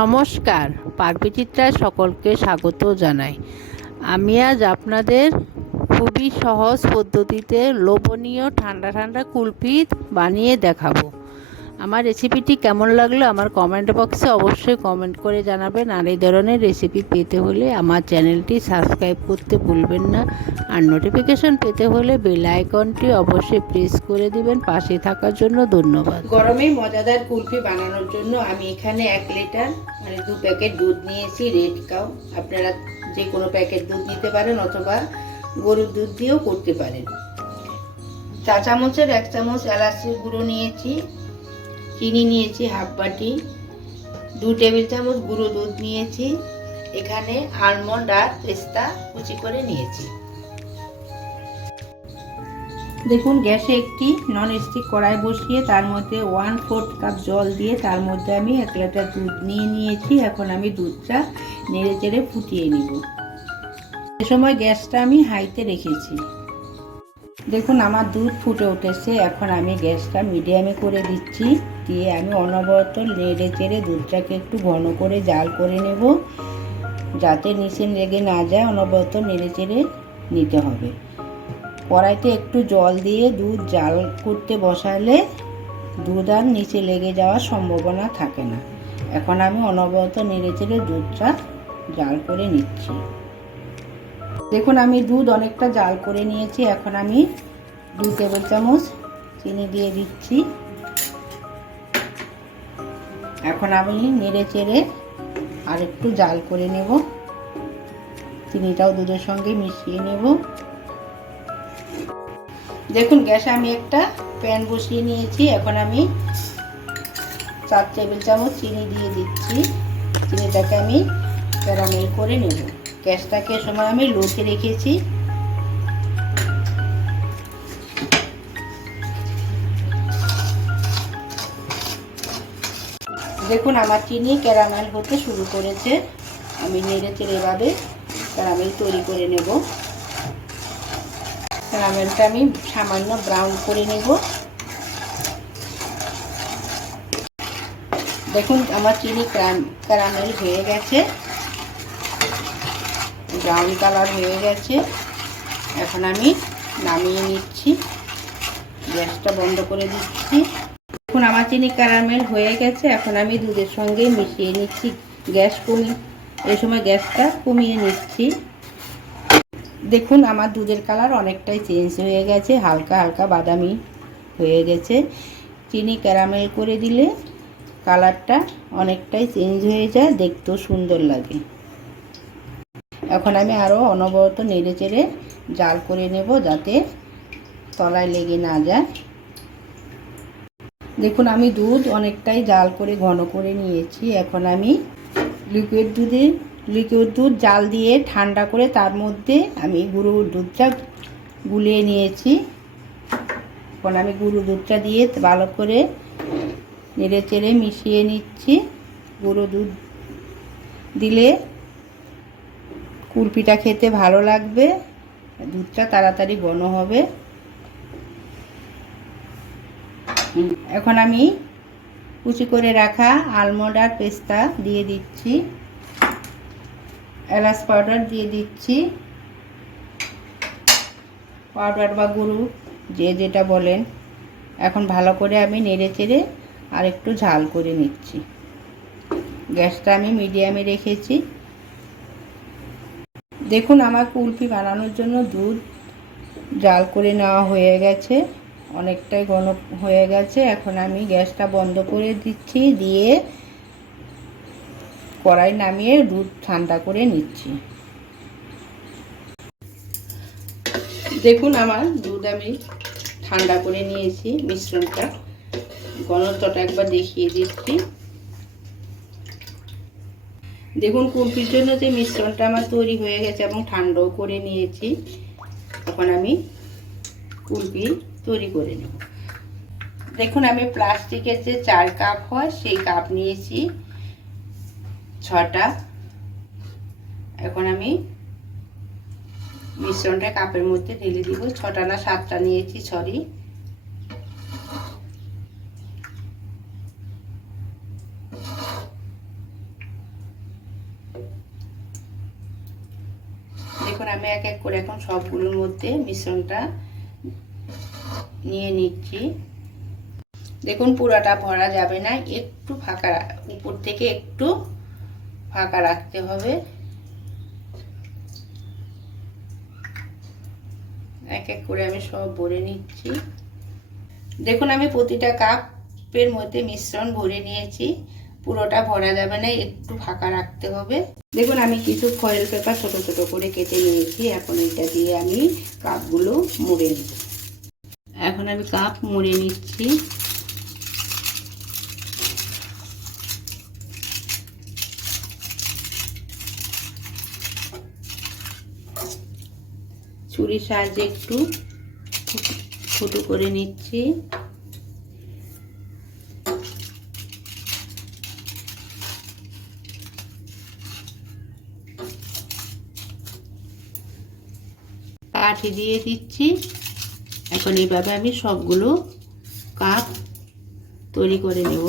নমস্কার পাকবিচিত্রায় সকলকে স্বাগত জানাই। আমি আজ আপনাদের খুবই সহজ পদ্ধতিতে লোভনীয় ঠান্ডা ঠান্ডা কুলফি বানিয়ে দেখাবো। আমার রেসিপিটি কেমন লাগল আমার কমেন্ট বক্সে অবশ্যই কমেন্ট করে জানাবেন। আর এই ধরনের রেসিপি পেতে হলে আমার চ্যানেলটি সাবস্ক্রাইব করতে ভুলবেন না। আর নোটিফিকেশন পেতে হলে বেল আইকনটি অবশ্যই প্রেস করে দিবেন। পাশে থাকার জন্য ধন্যবাদ। গরমে মজাদার কুলফি বানানোর জন্য আমি এখানে এক লিটার মানে দু প্যাকেট দুধ নিয়েছি রেড কাউ আপনারা যে কোনো প্যাকেট দুধ নিতে পারেন অথবা গরুর দুধ দিয়েও করতে পারেন। চা চামচের এক চামচ এলাচের গুঁড়ো নিয়েছি। চিনি নিয়েছি হাফ বাটি, দু টেবিল চামচ গুঁড়ো দুধ নিয়েছি, এখানে আলমন্ড আর পেস্তা কুচি করে নিয়েছি। দেখুন, গ্যাসে একটি নন স্টিক কড়াই বসিয়ে তার মধ্যে ওয়ান ফোর্থ কাপ জল দিয়ে তার মধ্যে আমি এক লিটার দুধ নিয়ে নিয়েছি। এখন আমি দুধটা নেড়ে চেড়ে ফুটিয়ে নিব। এ সময় গ্যাসটা আমি হাইতে রেখেছি। দেখুন, আমার দুধ ফুটে উঠেছে। এখন আমি গ্যাসটা মিডিয়ামে করে দিচ্ছি। দিয়ে আমি অনবরত নেড়ে চেড়ে দুধটাকে একটু ঘন করে জাল করে নেব। যাতে নিচে লেগে না যায়, অনবরত নেড়ে চেড়ে নিতে হবে। কড়াইতে একটু জল দিয়ে দুধ জাল করতে বসালে দুধ আর নিচে লেগে যাওয়ার সম্ভাবনা থাকে না। এখন আমি অনবরত নেড়ে চেড়ে দুধটা জাল করে নিচ্ছি। দেখুন, আমি দুধ অনেকটা জাল করে নিয়েছি। এখন আমি দু টেবিল চামচ চিনি দিয়ে দিচ্ছি। এখন আমি নেড়ে চেড়ে আর একটু জাল করে নেব। চিনিটাও দুধের সঙ্গে মিশিয়ে নেব। দেখুন, গ্যাসে আমি একটা প্যান বসিয়ে নিয়েছি। এখন আমি চার টেবিল চামচ চিনি দিয়ে দিচ্ছি। চিনিটাকে আমি ক্যারামেল করে নেব। গ্যাসটাকে সময় আমি লোতে রেখেছি। দেখুন, আমার চিনি ক্যারামেল হতে শুরু করেছে। আমি নেড়ে চেড়ে এভাবে ক্যারামেল তৈরি করে নেব। ক্যারামেলটা আমি সামান্য ব্রাউন করে নেব। দেখুন, আমার চিনি ক্যারামেল হয়ে গেছে। ব্রাউন কালার হয়ে গেছে। এখন আমি নামিয়ে নিচ্ছি। গ্যাসটা বন্ধ করে দিচ্ছি। এখন আমার চিনি ক্যারামেল হয়ে গেছে। এখন আমি দুধের সঙ্গে মিশিয়ে নিচ্ছি গ্যাস কমিয়ে এই সময় গ্যাসটা কমিয়ে নিচ্ছি। দেখুন, আমার দুধের কালার অনেকটাই চেঞ্জ হয়ে গেছে। হালকা হালকা বাদামি হয়ে গেছে। চিনি ক্যারামেল করে দিলে কালারটা অনেকটাই চেঞ্জ হয়ে যায়। দেখতেও সুন্দর লাগে। এখন আমি আরও অনবরত নেড়ে চেড়ে জাল করে নেব যাতে তলায় লেগে না যায়। দেখুন, আমি দুধ অনেকটাই জাল করে ঘন করে নিয়েছি। এখন আমি লিকুইড দুধে লিকুইড দুধ জাল দিয়ে ঠান্ডা করে তার মধ্যে আমি গুঁড়ো দুধটা গুলিয়ে নিয়েছি। এখন আমি গুঁড়ো দুধটা দিয়ে ভালো করে নেড়ে চেড়ে মিশিয়ে নিচ্ছি। গুঁড়ো দুধ দিলে কুলপিটা খেতে ভালো লাগবে। দুধটা তাড়াতাড়ি ঘন হবে। এখন আমি কুচি করে রাখা আলমন্ড আর পেস্তা দিয়ে দিচ্ছি। এলাচ পাউডার দিয়ে দিচ্ছি। পাউডার বা গুঁড়ো, যে যেটা বলেন। এখন ভালো করে আমি নেড়ে চেড়ে আর একটু ঝাল করে নিচ্ছি। গ্যাসটা আমি মিডিয়ামে রেখেছি। দেখুন, আমার কুলফি বানানোর জন্য দুধ জাল করে নেওয়া হয়ে গেছে। অনেকটাই ঘন হয়ে গেছে। এখন আমি গ্যাসটা বন্ধ করে দিচ্ছি, দিয়ে কড়াই নামিয়ে দুধ ঠান্ডা করে নিচ্ছি। দেখুন, আমার দুধ আমি ঠান্ডা করে নিয়েছি মিশ্রণটা। ঘনত্বটা একবার দেখিয়ে দিচ্ছি। দেখুন কুলপির জন্য যে মিশ্রণটা আমার তৈরি হয়ে গেছে এবং ঠান্ডাও করে নিয়েছি এখন আমি কুলপি তৈরি করে নেব। দেখুন, আমি প্লাস্টিকের যে চার কাপ হয়, সেই কাপ নিয়েছি, ছটা। এখন আমি মিশ্রণটা কাপের মধ্যে ঢেলে দিব। ছটা না সাতটা নিয়েছি, সরি দেখুন আমি এক এক করে এখন সবগুলোর মধ্যে মিশ্রণটা নিয়ে নিচ্ছি। দেখুন, পুরাটা ভরা যাবে না, একটু ফাঁকা উপর থেকে একটু ফাঁকা রাখতে হবে। এক এক করে আমি সব ভরে নিচ্ছি। দেখুন, আমি প্রতিটা কাপের মধ্যে মিশ্রণ ভরে নিয়েছি। পুরোটা ভরা যাবে না, একটু ফাঁকা রাখতে হবে। দেখুন, আমি কিছু ফয়েল পেপার ছোট ছোট করে কেটে নিয়েছি। এখন এটা দিয়ে আমি কাপগুলো মুড়ে নিব। এখন আমি কাপ মুড়ে নিচ্ছি। ছুরির সাহায্যে একটু ফুটো করে নিচ্ছি। কাঠি দিয়ে দিচ্ছি। এখন এইভাবে আমি সবগুলো কাপ তৈরি করে নেব।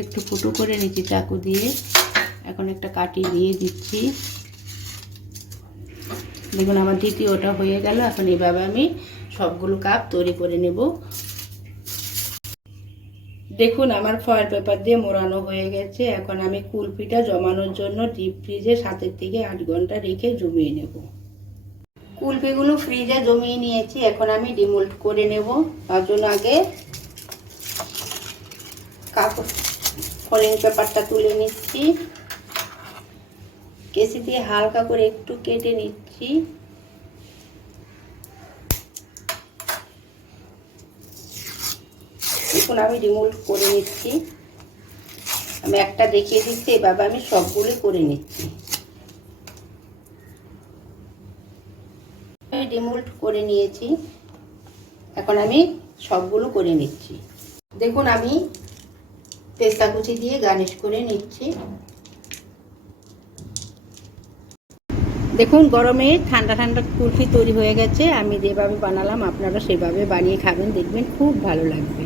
একটু ফুটো করে নিচ্ছি চাকু দিয়ে। এখন একটা কাটি দিয়ে দিচ্ছি। দেখুন, আমার দ্বিতীয়টা হয়ে গেল। এখন এইভাবে আমি সবগুলো কাপ তৈরি করে নেব। দেখুন, আমার ফয়েল পেপার দিয়ে মোড়ানো হয়ে গেছে। এখন আমি কুলপিটা জমানোর জন্য ডিপ ফ্রিজে সাতের থেকে আট ঘণ্টা রেখে জমিয়ে নেব। কুলপিগুলো ফ্রিজে জমিয়ে নিয়েছি। এখন আমি ডিমোল্ড করে নেব। তার জন্য আগে কাপড় ফলিং পেপারটা তুলে নিচ্ছি। কেসি দিয়ে হালকা করে একটু কেটে নিচ্ছি। দেখুন আমি রিমুভ করে নিচ্ছি। আমি একটা দেখিয়ে দিচ্ছি, এভাবে আমি সবগুলো করে নিচ্ছি। রিমুভ করে নিয়েছি। এখন আমি সবগুলো করে নিচ্ছি। দেখুন, আমি পেস্তা কুচি দিয়ে গার্নিশ করে নিচ্ছি। দেখুন, গরমে ঠান্ডা ঠান্ডা কুলফি তৈরি হয়ে গেছে। আমি যেভাবে বানালাম, আপনারা সেভাবে বানিয়ে খাবেন, দেখবেন খুব ভালো লাগবে।